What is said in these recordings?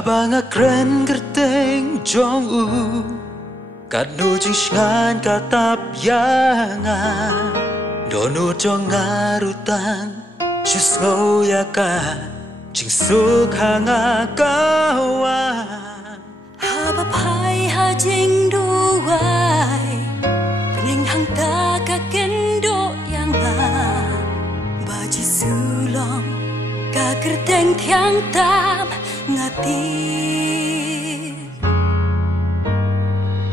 Habang akren kerteng jong u Kadno jing shan katapyangan Dono jong ngarutan Jus ngoyaka Jing suk hanga kawan Habapai ha jing duwai Pening hang ta ka kendo yang ha Baji sulong ka kerteng tiang tam ngati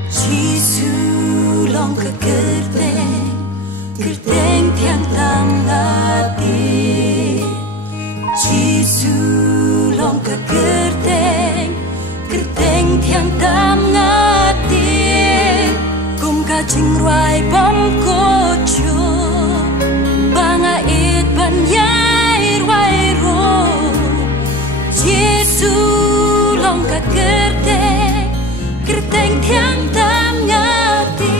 Ji sulong ka kerteng tiang tam ngati Ji sulong ka kerteng tiang tam ngati Kum ka jing ruai bom ko chu Banga it ban yai ruai ro Yesu long ka kerteng tiang tam ngati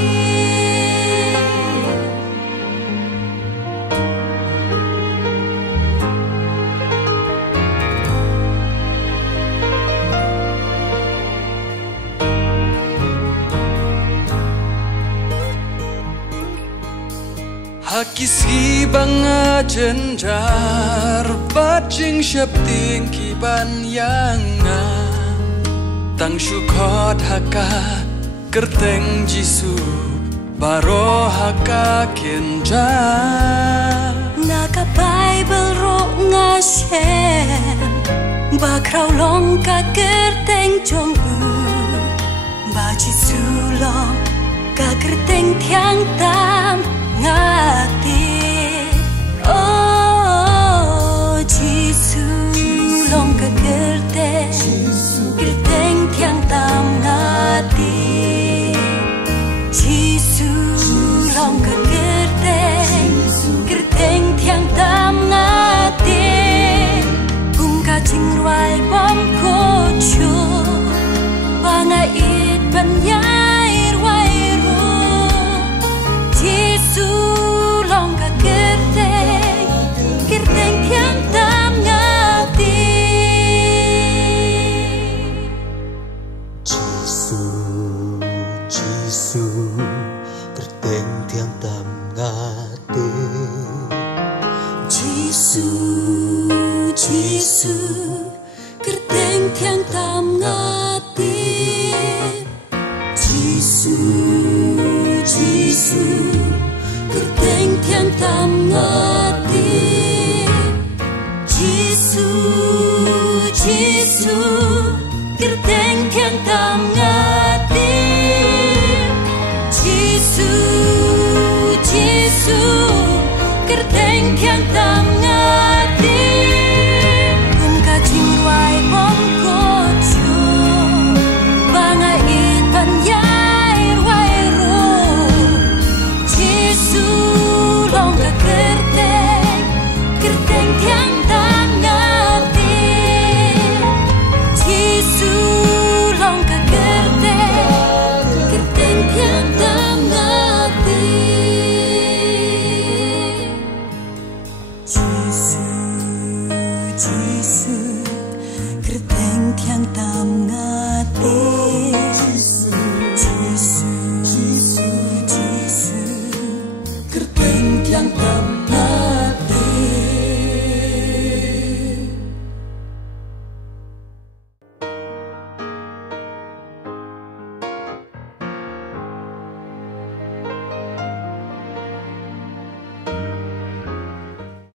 Hakisi banga jenjar Bajing syapting kiban yanga Tang syukot haka kerteng jisu Baro haka kenjar Naka Bible ro ngashem Bakrau long ka kerteng jong u Baji sulong ka kerteng tiang tam ngati Oh Jisu long ka kerteng tiang tam ngati Jisu long ka kerteng tiang tam ngati Kung ka jing ruai bom ko chu Banga it ban yai ruai ro Jisu long ka kerteng tiang tam ngati Jisu kerteng tiang tam ngati Jisu kerteng tiang tam ngati Jisu kerteng tiang tam ngati Jisu kerteng tiang tam ngati Jisu kerteng tiang tam ngati Kung ka jing ruai bom ko chu Banga it ban yai ruai ro Jisu long ka kerteng tiang tam ngati Jisu long ka kerteng tiang tam ngati